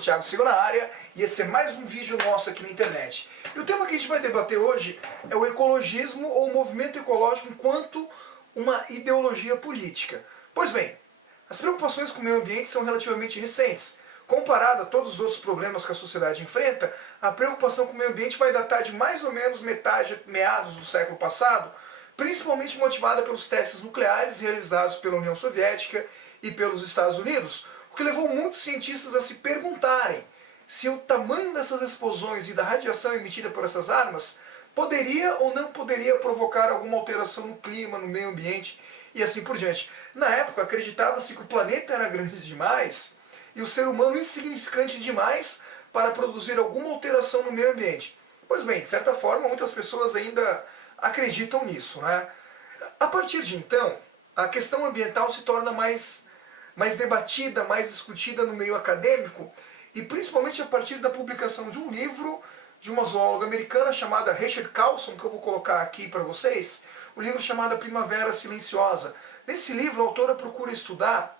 Thiago, sigo na área e esse é mais um vídeo nosso aqui na internet. E o tema que a gente vai debater hoje é o ecologismo ou o movimento ecológico enquanto uma ideologia política. Pois bem, as preocupações com o meio ambiente são relativamente recentes. Comparado a todos os outros problemas que a sociedade enfrenta, a preocupação com o meio ambiente vai datar de mais ou menos meados do século passado, principalmente motivada pelos testes nucleares realizados pela União Soviética e pelos Estados Unidos, o que levou muitos cientistas a se perguntarem se o tamanho dessas explosões e da radiação emitida por essas armas poderia ou não poderia provocar alguma alteração no clima, no meio ambiente e assim por diante. Na época acreditava-se que o planeta era grande demais e o ser humano insignificante demais para produzir alguma alteração no meio ambiente. Pois bem, de certa forma, muitas pessoas ainda acreditam nisso, né? A partir de então, a questão ambiental se torna mais debatida, mais discutida no meio acadêmico, e principalmente a partir da publicação de um livro de uma zoóloga americana chamada Rachel Carson, que eu vou colocar aqui para vocês, um livro chamado Primavera Silenciosa. Nesse livro, a autora procura estudar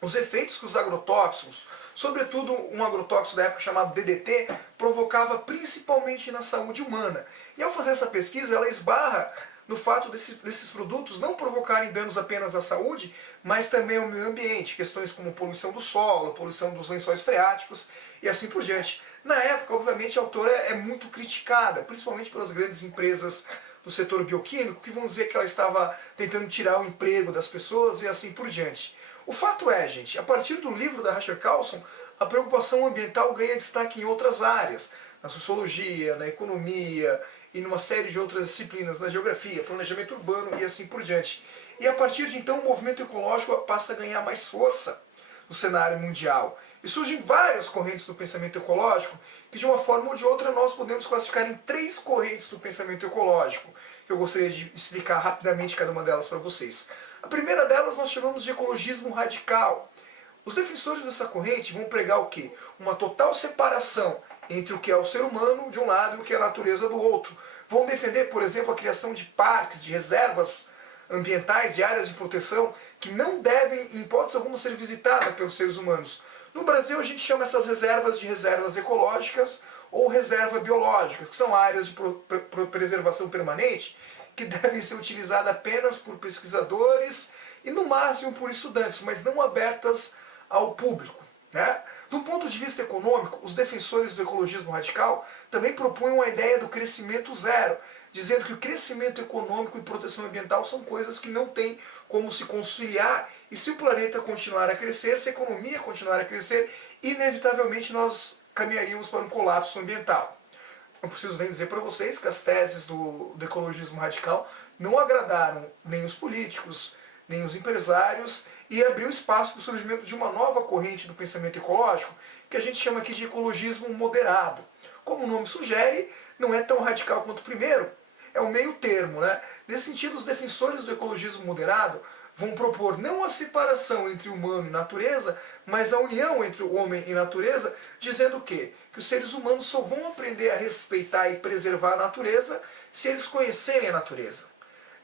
os efeitos que os agrotóxicos, sobretudo um agrotóxico da época chamado DDT, provocava principalmente na saúde humana. E ao fazer essa pesquisa, ela esbarra no fato desses produtos não provocarem danos apenas à saúde, mas também ao meio ambiente, questões como poluição do solo, poluição dos lençóis freáticos e assim por diante. Na época, obviamente, a autora é muito criticada, principalmente pelas grandes empresas do setor bioquímico, que vão dizer que ela estava tentando tirar o emprego das pessoas e assim por diante. O fato é, gente, a partir do livro da Rachel Carson, a preocupação ambiental ganha destaque em outras áreas, na sociologia, na economia e numa série de outras disciplinas, na geografia, planejamento urbano e assim por diante. E a partir de então o movimento ecológico passa a ganhar mais força no cenário mundial. E surgem várias correntes do pensamento ecológico, que de uma forma ou de outra nós podemos classificar em 3 correntes do pensamento ecológico, que eu gostaria de explicar rapidamente cada uma delas para vocês. A primeira delas nós chamamos de ecologismo radical. Os defensores dessa corrente vão pregar o quê? Uma total separação entre o que é o ser humano de um lado e o que é a natureza do outro. Vão defender, por exemplo, a criação de parques, de reservas ambientais, de áreas de proteção, que não devem, em hipótese alguma, ser visitadas pelos seres humanos. No Brasil a gente chama essas reservas de reservas ecológicas ou reserva biológicas, que são áreas de preservação permanente que devem ser utilizadas apenas por pesquisadores e no máximo por estudantes, mas não abertas ao público, né? Do ponto de vista econômico, os defensores do ecologismo radical também propõem a ideia do crescimento zero, dizendo que o crescimento econômico e proteção ambiental são coisas que não têm como se conciliar, e se o planeta continuar a crescer, se a economia continuar a crescer, inevitavelmente nós caminharíamos para um colapso ambiental. Não preciso nem dizer para vocês que as teses do ecologismo radical não agradaram nem os políticos, nem os empresários, e abriu espaço para o surgimento de uma nova corrente do pensamento ecológico, que a gente chama aqui de ecologismo moderado. Como o nome sugere, não é tão radical quanto o primeiro, é um meio termo, né? Nesse sentido, os defensores do ecologismo moderado vão propor não a separação entre humano e natureza, mas a união entre o homem e natureza, dizendo o quê? Que os seres humanos só vão aprender a respeitar e preservar a natureza se eles conhecerem a natureza.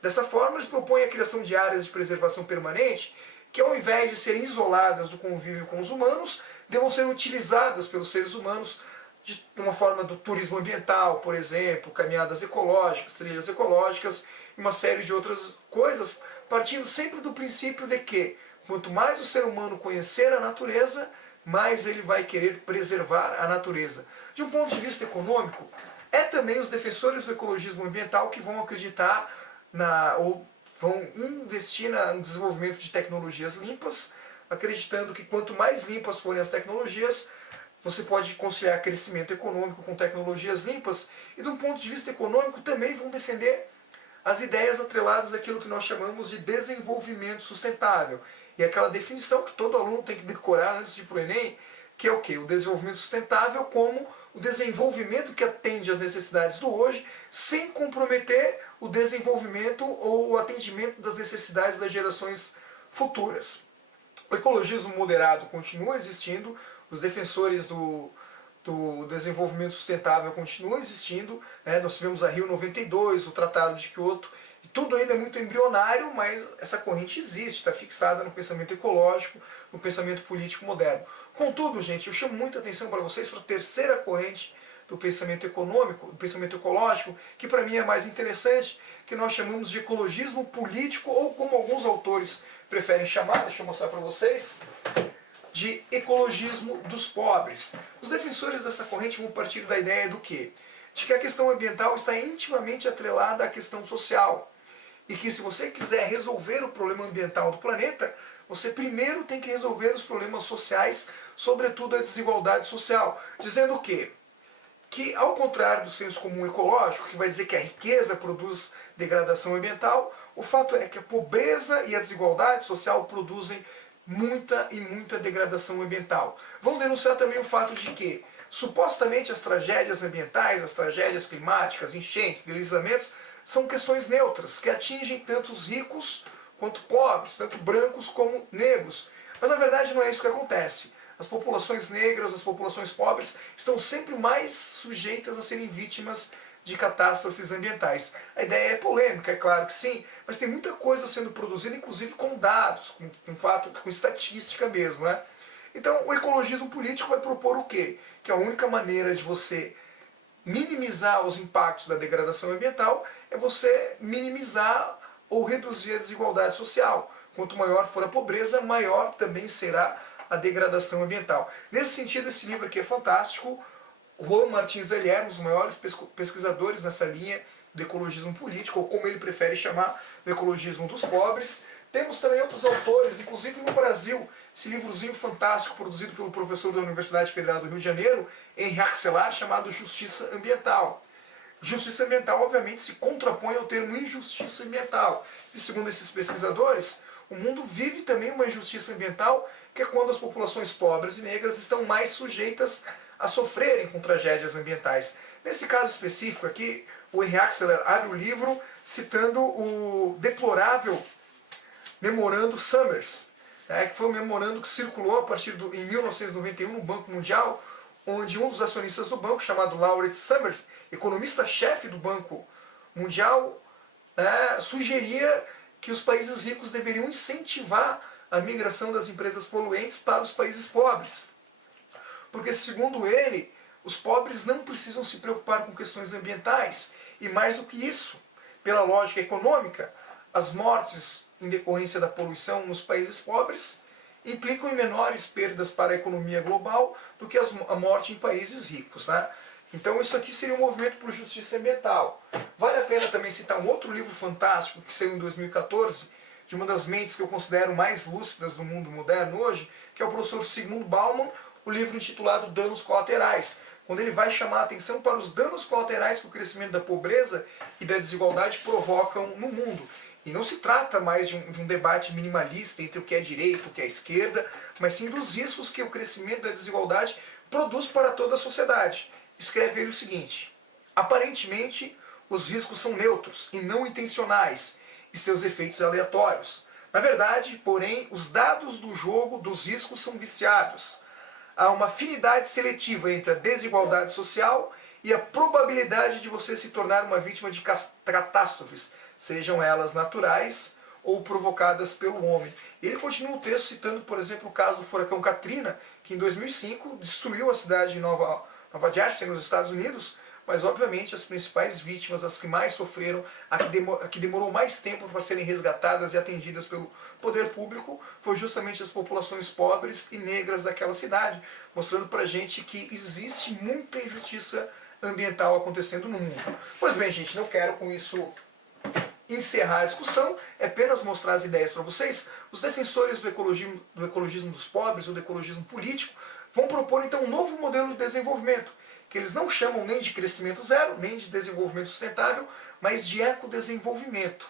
Dessa forma, eles propõem a criação de áreas de preservação permanente, que ao invés de serem isoladas do convívio com os humanos, devam ser utilizadas pelos seres humanos de uma forma do turismo ambiental, por exemplo, caminhadas ecológicas, trilhas ecológicas e uma série de outras coisas, partindo sempre do princípio de que quanto mais o ser humano conhecer a natureza, mais ele vai querer preservar a natureza. De um ponto de vista econômico, é também os defensores do ecologismo ambiental que vão acreditar ou vão investir no desenvolvimento de tecnologias limpas, acreditando que quanto mais limpas forem as tecnologias, você pode conciliar crescimento econômico com tecnologias limpas, e de um ponto de vista econômico também vão defender as ideias atreladas àquilo que nós chamamos de desenvolvimento sustentável. E aquela definição que todo aluno tem que decorar antes de ir para o Enem, que é o quê? O desenvolvimento sustentável como o desenvolvimento que atende às necessidades do hoje, sem comprometer o desenvolvimento ou o atendimento das necessidades das gerações futuras. O ecologismo moderado continua existindo, os defensores do desenvolvimento sustentável continuam existindo, né? Nós tivemos a Rio 92, o Tratado de Kyoto, Tudo ainda é muito embrionário, mas essa corrente existe, está fixada no pensamento ecológico, no pensamento político moderno. Contudo, gente, eu chamo muita atenção para vocês para a terceira corrente do pensamento econômico, do pensamento ecológico, que para mim é mais interessante, que nós chamamos de ecologismo político, ou como alguns autores preferem chamar, deixa eu mostrar para vocês, de ecologismo dos pobres. Os defensores dessa corrente vão partir da ideia do quê? De que a questão ambiental está intimamente atrelada à questão social. E que se você quiser resolver o problema ambiental do planeta, você primeiro tem que resolver os problemas sociais, sobretudo a desigualdade social. Dizendo o quê? Que ao contrário do senso comum ecológico, que vai dizer que a riqueza produz degradação ambiental, o fato é que a pobreza e a desigualdade social produzem muita e muita degradação ambiental. Vão denunciar também o fato de que, supostamente, as tragédias ambientais, as tragédias climáticas, enchentes, deslizamentos, são questões neutras, que atingem tanto os ricos quanto pobres, tanto brancos como negros. Mas na verdade não é isso que acontece. As populações negras, as populações pobres, estão sempre mais sujeitas a serem vítimas de catástrofes ambientais. A ideia é polêmica, é claro que sim, mas tem muita coisa sendo produzida, inclusive com dados, com fato, com estatística mesmo, né? Então o ecologismo político vai propor o quê? Que a única maneira de você minimizar os impactos da degradação ambiental é você minimizar ou reduzir a desigualdade social. Quanto maior for a pobreza, maior também será a degradação ambiental. Nesse sentido, esse livro aqui é fantástico. Juan Martins Elier, um dos maiores pesquisadores nessa linha do ecologismo político, ou como ele prefere chamar, do ecologismo dos pobres. Temos também outros autores, inclusive no Brasil, esse livrozinho fantástico produzido pelo professor da Universidade Federal do Rio de Janeiro, Henri Axelar, chamado Justiça Ambiental. Justiça ambiental, obviamente, se contrapõe ao termo injustiça ambiental. E segundo esses pesquisadores, o mundo vive também uma injustiça ambiental, que é quando as populações pobres e negras estão mais sujeitas a sofrerem com tragédias ambientais. Nesse caso específico aqui, o Henri Axelar abre o livro citando o deplorável Memorando Summers, que foi um memorando que circulou a partir em 1991 no Banco Mundial, onde um dos acionistas do banco, chamado Laurence Summers, economista-chefe do Banco Mundial, sugeria que os países ricos deveriam incentivar a migração das empresas poluentes para os países pobres. Porque, segundo ele, os pobres não precisam se preocupar com questões ambientais. E mais do que isso, pela lógica econômica, as mortes em decorrência da poluição nos países pobres implicam em menores perdas para a economia global do que a morte em países ricos. Né? Então isso aqui seria um movimento por justiça ambiental. Vale a pena também citar um outro livro fantástico que saiu em 2014, de uma das mentes que eu considero mais lúcidas do mundo moderno hoje, que é o professor Zygmunt Bauman, o livro intitulado Danos Colaterais, quando ele vai chamar a atenção para os danos colaterais que o crescimento da pobreza e da desigualdade provocam no mundo. E não se trata mais de um debate minimalista entre o que é direita e o que é esquerda, mas sim dos riscos que o crescimento da desigualdade produz para toda a sociedade. Escreve ele o seguinte: aparentemente, os riscos são neutros e não intencionais, e seus efeitos aleatórios. Na verdade, porém, os dados do jogo dos riscos são viciados. Há uma afinidade seletiva entre a desigualdade social e a probabilidade de você se tornar uma vítima de catástrofes, sejam elas naturais ou provocadas pelo homem. Ele continua o texto citando, por exemplo, o caso do furacão Katrina, que em 2005 destruiu a cidade de Nova Jersey, nos Estados Unidos, mas obviamente as principais vítimas, as que mais sofreram, a que demorou mais tempo para serem resgatadas e atendidas pelo poder público, foi justamente as populações pobres e negras daquela cidade, mostrando pra gente que existe muita injustiça ambiental acontecendo no mundo. Pois bem, gente, não quero com isso encerrar a discussão, é apenas mostrar as ideias para vocês. Os defensores do ecologismo dos pobres, ou do ecologismo político, vão propor então um novo modelo de desenvolvimento, que eles não chamam nem de crescimento zero, nem de desenvolvimento sustentável, mas de ecodesenvolvimento.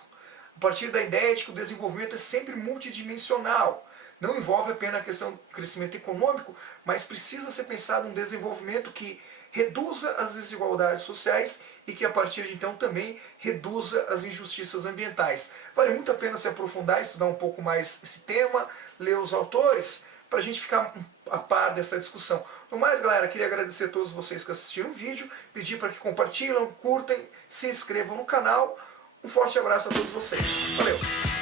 A partir da ideia de que o desenvolvimento é sempre multidimensional. Não envolve apenas a questão do crescimento econômico, mas precisa ser pensado um desenvolvimento que reduza as desigualdades sociais e que a partir de então também reduza as injustiças ambientais. Vale muito a pena se aprofundar, estudar um pouco mais esse tema, ler os autores, para a gente ficar a par dessa discussão. No mais, galera, queria agradecer a todos vocês que assistiram o vídeo, pedir para que compartilhem, curtem, se inscrevam no canal. Um forte abraço a todos vocês. Valeu!